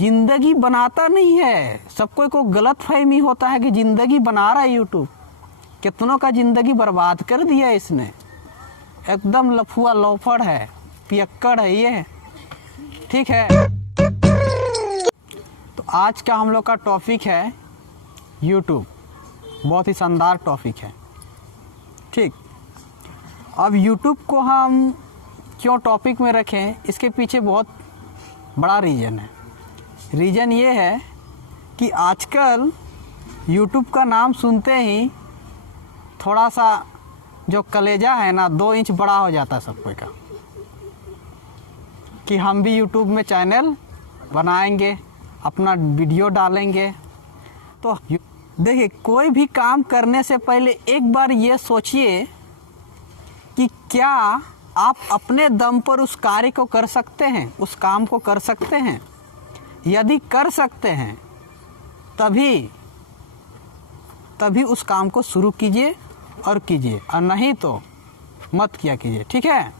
जिंदगी बनाता नहीं है। सबको को गलत फहमी होता है कि जिंदगी बना रहा है यूट्यूब। कितनों का जिंदगी बर्बाद कर दिया इसने। एकदम लफुआ लोफड़ है, पियक्कड़ है ये। ठीक है, तो आज का हम लोग का टॉपिक है यूट्यूब। बहुत ही शानदार टॉपिक है। ठीक, अब यूट्यूब को हम क्यों टॉपिक में रखें, इसके पीछे बहुत बड़ा रीज़न है। रीज़न ये है कि आजकल यूट्यूब का नाम सुनते ही थोड़ा सा जो कलेजा है ना 2 इंच बड़ा हो जाता है सबको का, कि हम भी यूट्यूब में चैनल बनाएंगे, अपना वीडियो डालेंगे। तो देखिए, कोई भी काम करने से पहले एक बार ये सोचिए कि क्या आप अपने दम पर उस कार्य को कर सकते हैं, उस काम को कर सकते हैं। यदि कर सकते हैं तभी उस काम को शुरू कीजिए और कीजिए, और नहीं तो मत किया कीजिए। ठीक है,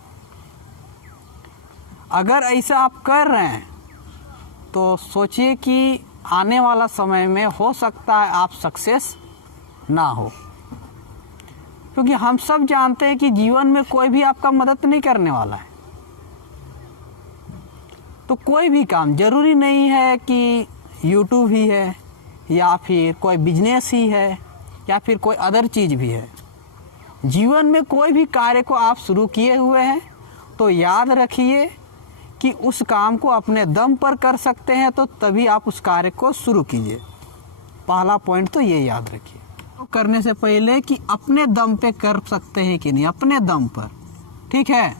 अगर ऐसा आप कर रहे हैं तो सोचिए कि आने वाला समय में हो सकता है आप सक्सेस ना हो, क्योंकि हम सब जानते हैं कि जीवन में कोई भी आपका मदद नहीं करने वाला है। तो कोई भी काम, जरूरी नहीं है कि यूट्यूब ही है या फिर कोई बिजनेस ही है या फिर कोई अदर चीज़ भी है। जीवन में कोई भी कार्य को आप शुरू किए हुए हैं तो याद रखिए कि उस काम को अपने दम पर कर सकते हैं, तो तभी आप उस कार्य को शुरू कीजिए। पहला पॉइंट तो ये याद रखिए, तो करने से पहले कि अपने दम पे कर सकते हैं कि नहीं, अपने दम पर। ठीक है,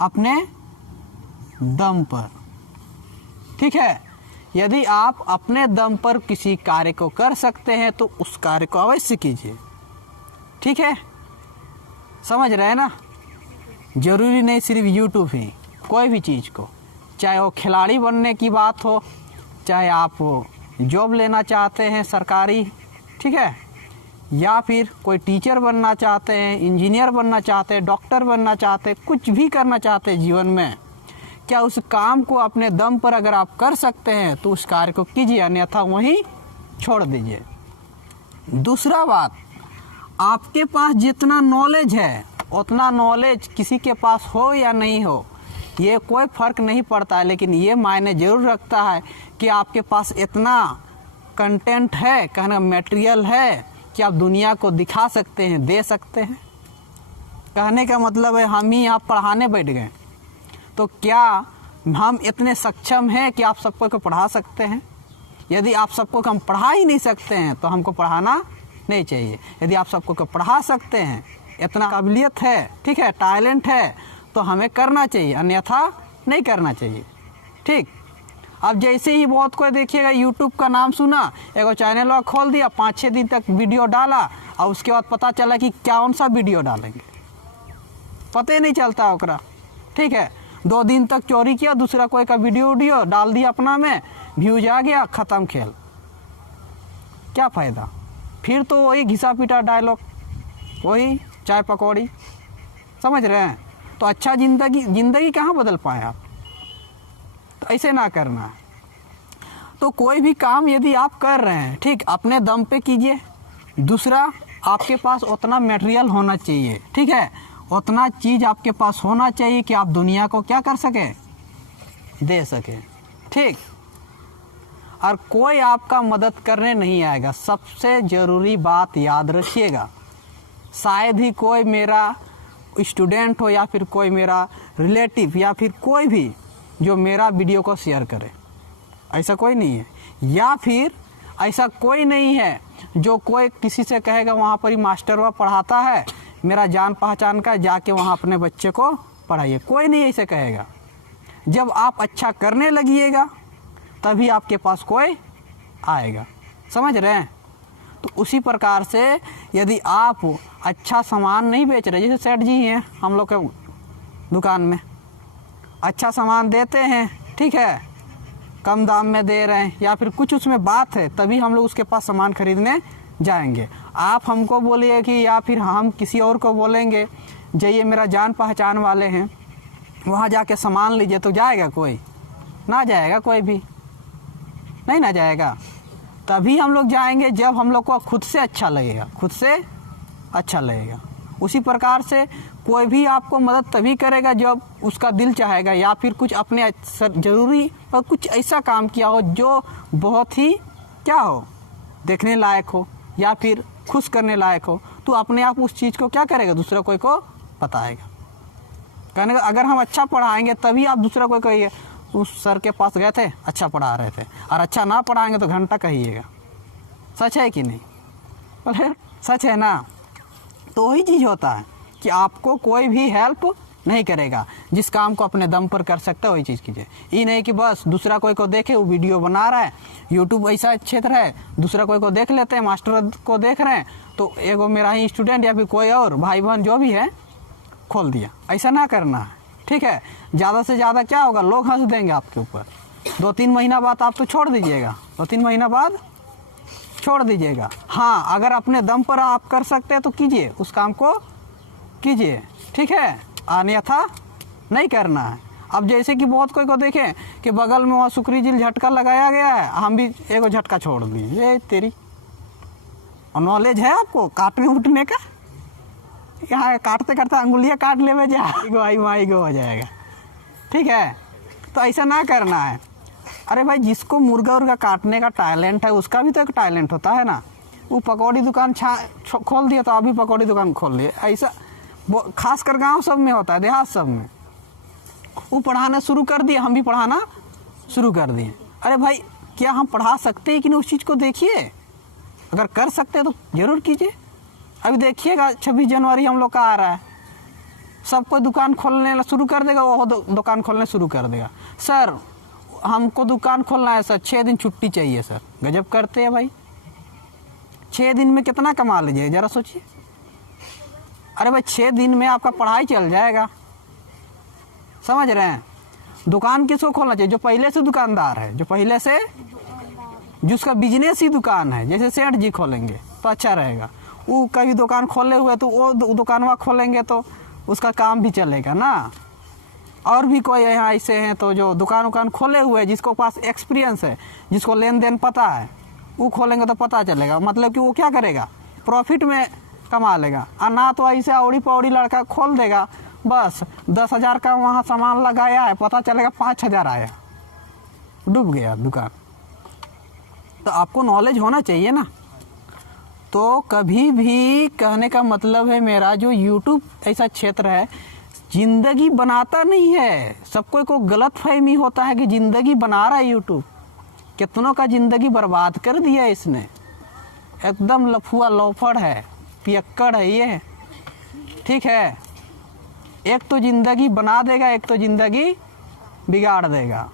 अपने दम पर। ठीक है, यदि आप अपने दम पर किसी कार्य को कर सकते हैं तो उस कार्य को अवश्य कीजिए। ठीक है, समझ रहे हैं ना। जरूरी नहीं सिर्फ यूट्यूब ही, कोई भी चीज़ को, चाहे वो खिलाड़ी बनने की बात हो, चाहे आप जॉब लेना चाहते हैं सरकारी, ठीक है, या फिर कोई टीचर बनना चाहते हैं, इंजीनियर बनना चाहते हैं, डॉक्टर बनना चाहते हैं, कुछ भी करना चाहते हैं जीवन में, क्या उस काम को अपने दम पर अगर आप कर सकते हैं तो उस कार्य को कीजिए, अन्यथा वहीं छोड़ दीजिए। दूसरा बात, आपके पास जितना नॉलेज है उतना नॉलेज किसी के पास हो या नहीं हो, ये कोई फ़र्क नहीं पड़ता है, लेकिन ये मायने ज़रूर रखता है कि आपके पास इतना कंटेंट है, कहना मटेरियल है कि आप दुनिया को दिखा सकते हैं, दे सकते हैं। कहने का मतलब है हम ही यहाँ पढ़ाने बैठ गए तो क्या हम इतने सक्षम हैं कि आप सबको को पढ़ा सकते हैं? यदि आप सबको हम पढ़ा ही नहीं सकते हैं तो हमको पढ़ाना नहीं चाहिए। यदि आप सबको को पढ़ा सकते हैं, इतना काबिलियत है, ठीक है, टैलेंट है, तो हमें करना चाहिए, अन्यथा नहीं करना चाहिए। ठीक, अब जैसे ही बहुत कोई देखिएगा यूट्यूब का नाम सुना, एगो चैनल खोल दिया, 5-6 दिन तक वीडियो डाला और उसके बाद पता चला कि कौन सा वीडियो डालेंगे, पता ही नहीं चलता ओकरा। ठीक है, 2 दिन तक चोरी किया, दूसरा कोई का वीडियो डाल दिया अपना में, व्यूज आ गया, ख़त्म खेल। क्या फ़ायदा? फिर तो वही घिसा पीटा डायलॉग, वही चाय पकौड़ी। समझ रहे हैं? तो अच्छा जिंदगी कहाँ बदल पाए आप? तो ऐसे ना करना है। तो कोई भी काम यदि आप कर रहे हैं, ठीक, अपने दम पे कीजिए। दूसरा, आपके पास उतना मटेरियल होना चाहिए, ठीक है, उतना चीज़ आपके पास होना चाहिए कि आप दुनिया को क्या कर सकें, दे सकें। ठीक, और कोई आपका मदद करने नहीं आएगा। सबसे ज़रूरी बात याद रखिएगा, शायद ही कोई मेरा स्टूडेंट हो या फिर कोई मेरा रिलेटिव या फिर कोई भी जो मेरा वीडियो को शेयर करे, ऐसा कोई नहीं है। या फिर ऐसा कोई नहीं है जो कोई किसी से कहेगा वहाँ पर ही मास्टर वह पढ़ाता है, मेरा जान पहचान का, जाके वहाँ अपने बच्चे को पढ़ाइए। कोई नहीं ऐसे कहेगा। जब आप अच्छा करने लगिएगा तभी आपके पास कोई आएगा। समझ रहे हैं? तो उसी प्रकार से यदि आप अच्छा सामान नहीं बेच रहे, जैसे सेठ जी हैं हम लोग के दुकान में, अच्छा सामान देते हैं, ठीक है, कम दाम में दे रहे हैं या फिर कुछ उसमें बात है, तभी हम लोग उसके पास सामान खरीदने जाएंगे। आप हमको बोलिए कि या फिर हम किसी और को बोलेंगे जाइए मेरा जान पहचान वाले हैं वहाँ जाके सामान लीजिए, तो जाएगा कोई? ना जाएगा कोई भी। नहीं ना जाएगा। तभी हम लोग जाएंगे जब हम लोग को खुद से अच्छा लगेगा, खुद से अच्छा लगेगा। उसी प्रकार से कोई भी आपको मदद तभी करेगा जब उसका दिल चाहेगा, या फिर कुछ अपने ज़रूरी और कुछ ऐसा काम किया हो जो बहुत ही क्या हो, देखने लायक हो या फिर खुश करने लायक हो, तो अपने आप उस चीज़ को क्या करेगा, दूसरा कोई को बताएगा। कहने का अगर हम अच्छा पढ़ाएंगे तभी आप दूसरा कोई कहिए उस सर के पास गए थे, अच्छा पढ़ा रहे थे, और अच्छा ना पढ़ाएंगे तो घंटा कहिएगा। सच है कि नहीं? बोले सच है ना। तो वही चीज़ होता है कि आपको कोई भी हेल्प नहीं करेगा। जिस काम को अपने दम पर कर सकता है वही चीज़ कीजिए। ये नहीं कि बस दूसरा कोई को देखे, वो वीडियो बना रहा है, यूट्यूब ऐसा क्षेत्र है, दूसरा कोई को देख लेते हैं, मास्टर को देख रहे हैं तो एगो मेरा ही स्टूडेंट या फिर कोई और भाई बहन जो भी है खोल दिया। ऐसा ना करना है, ठीक है। ज़्यादा से ज़्यादा क्या होगा, लोग हंस देंगे आपके ऊपर। 2-3 महीना बाद आप तो छोड़ दीजिएगा, 2-3 महीना बाद छोड़ दीजिएगा। हाँ, अगर अपने दम पर आप कर सकते हैं तो कीजिए, उस काम को कीजिए, ठीक है, अन्यथा नहीं करना है। अब जैसे कि बहुत कोई को देखें कि बगल में वहाँ सुकरी झील झटका लगाया गया है, हम भी एगो झटका छोड़ दिए, ये तेरी। और नॉलेज है आपको काटने उठने का, यहाँ काटते काटते अंगुलियाँ काट ले में जाएगा, आई माई गो हो जाएगा, ठीक है। तो ऐसा ना करना है। अरे भाई, जिसको मुर्गा उर्गा काटने का टैलेंट है उसका भी तो एक टैलेंट होता है ना। वो पकौड़ी दुकान खोल दिया तो आप भी पकौड़ी दुकान खोल लिए, ऐसा खासकर गांव सब में होता है, देहात सब में। वो पढ़ाना शुरू कर दिए, हम भी पढ़ाना शुरू कर दिए। अरे भाई, क्या हम पढ़ा सकते हैं कि नहीं, उस चीज़ को देखिए। अगर कर सकते हैं तो ज़रूर कीजिए। अभी देखिएगा 26 जनवरी हम लोग का आ रहा है, सब कोई दुकान खोलने शुरू कर देगा, वो दुकान खोलने शुरू कर देगा। सर हमको दुकान खोलना है सर, 6 दिन छुट्टी चाहिए सर। गजब करते हैं भाई, 6 दिन में कितना कमा लीजिए ज़रा सोचिए। अरे भाई, 6 दिन में आपका पढ़ाई चल जाएगा, समझ रहे हैं। दुकान किसको खोलना चाहिए, जो पहले से दुकानदार है, जो पहले से जिसका बिजनेस ही दुकान है। जैसे सेठ जी खोलेंगे तो अच्छा रहेगा, वो कभी दुकान खोले हुए तो वो दुकानवा खोलेंगे तो उसका काम भी चलेगा ना। और भी कोई यहाँ ऐसे हैं तो जो दुकान खोले हुए हैं, जिसको पास एक्सपीरियंस है, जिसको लेन देन पता है, वो खोलेंगे तो पता चलेगा। मतलब कि वो क्या करेगा, प्रॉफिट में कमा लेगा। और ना तो ऐसे औड़ी पौड़ी लड़का खोल देगा, बस 10,000 का वहाँ सामान लगाया है, पता चलेगा 5,000 आया, डूब गया दुकान। तो आपको नॉलेज होना चाहिए ना। तो कभी भी कहने का मतलब है मेरा, जो यूट्यूब ऐसा क्षेत्र है ज़िंदगी बनाता नहीं है। सबको को गलत फहमी होता है कि ज़िंदगी बना रहा है यूट्यूब। कितनों का ज़िंदगी बर्बाद कर दिया इसने, एकदम लफुआ लोफड़ है, पियक्कड़ है ये, ठीक है। एक तो ज़िंदगी बना देगा, एक तो ज़िंदगी बिगाड़ देगा।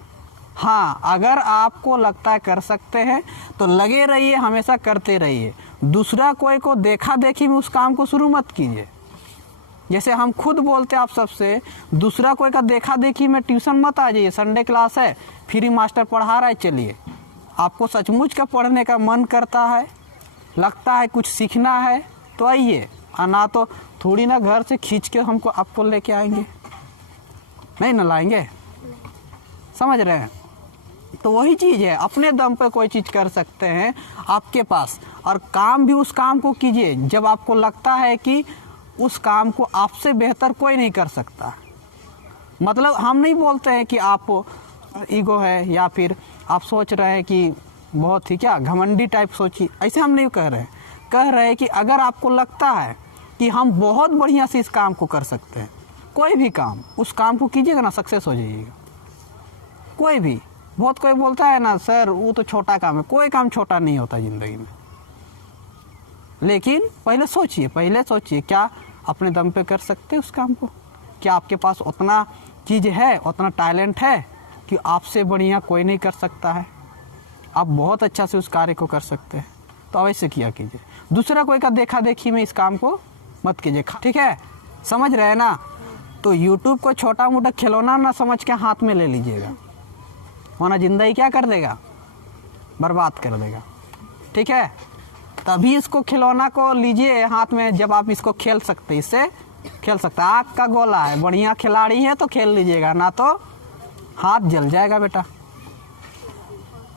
हाँ, अगर आपको लगता है कर सकते हैं तो लगे रहिए, हमेशा करते रहिए। दूसरा कोई को देखा देखी में उस काम को शुरू मत कीजिए। जैसे हम खुद बोलते हैं आप सबसे, दूसरा कोई का देखा देखी में ट्यूशन मत आ जाइए। संडे क्लास है, फ्री मास्टर पढ़ा रहा है, चलिए। आपको सचमुच का पढ़ने का मन करता है, लगता है कुछ सीखना है तो आइए, और ना तो थोड़ी ना घर से खींच के हमको आपको लेके आएंगे, नहीं ना लाएंगे, समझ रहे हैं। तो वही चीज़ है, अपने दम पे कोई चीज़ कर सकते हैं आपके पास, और काम भी उस काम को कीजिए जब आपको लगता है कि उस काम को आपसे बेहतर कोई नहीं कर सकता। मतलब हम नहीं बोलते हैं कि आप ईगो है या फिर आप सोच रहे हैं कि बहुत ही क्या घमंडी टाइप सोचिए, ऐसे हम नहीं कह रहे हैं कि अगर आपको लगता है कि हम बहुत बढ़िया से इस काम को कर सकते हैं, कोई भी काम, उस काम को कीजिएगा ना, सक्सेस हो जाइएगा। कोई भी, बहुत कोई बोलता है ना सर वो तो छोटा काम है, कोई काम छोटा नहीं होता ज़िंदगी में। लेकिन पहले सोचिए क्या अपने दम पे कर सकते हैं उस काम को। क्या आपके पास उतना चीज़ है, उतना टैलेंट है कि आपसे बढ़िया कोई नहीं कर सकता है, आप बहुत अच्छा से उस कार्य को कर सकते हैं। तो अवश्य किया कीजिए। दूसरा कोई का देखा देखी में इस काम को मत कीजिए, ठीक है, समझ रहे हैं ना। तो यूट्यूब को छोटा मोटा खिलौना ना समझ के हाथ में ले लीजिएगा, वरना ज़िंदगी क्या कर देगा, बर्बाद कर देगा, ठीक है। तभी इसको खिलौना को लीजिए हाथ में जब आप इसको खेल सकते, इससे खेल सकते। आग का गोला है, बढ़िया खिलाड़ी है तो खेल लीजिएगा, ना तो हाथ जल जाएगा बेटा।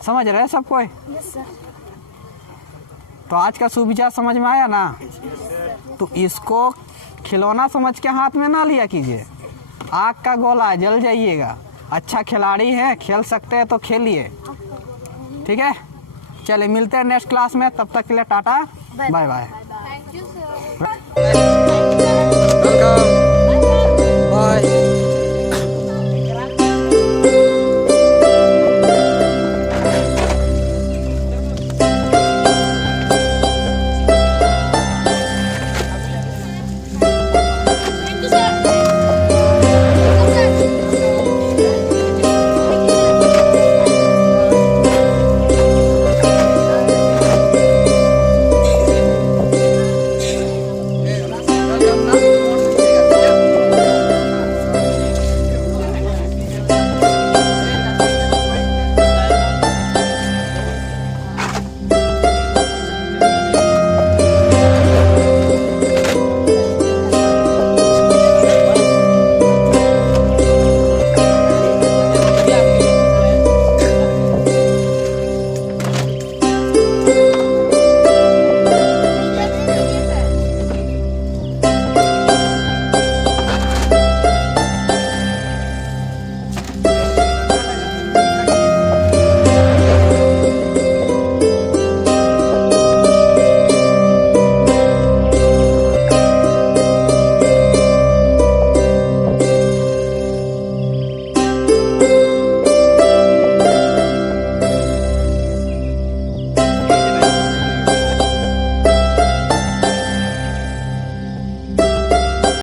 समझ रहे सब कोई? Yes sir. तो आज का सुविचार समझ में आया ना? तो इसको खिलौना समझ के हाथ में ना लिया कीजिए। आग का गोला, जल जाइएगा। अच्छा खिलाड़ी है, खेल सकते हैं तो खेलिए, ठीक है? चलिए मिलते हैं नेक्स्ट क्लास में, तब तक के लिए tata, bye bye. Thank you sir.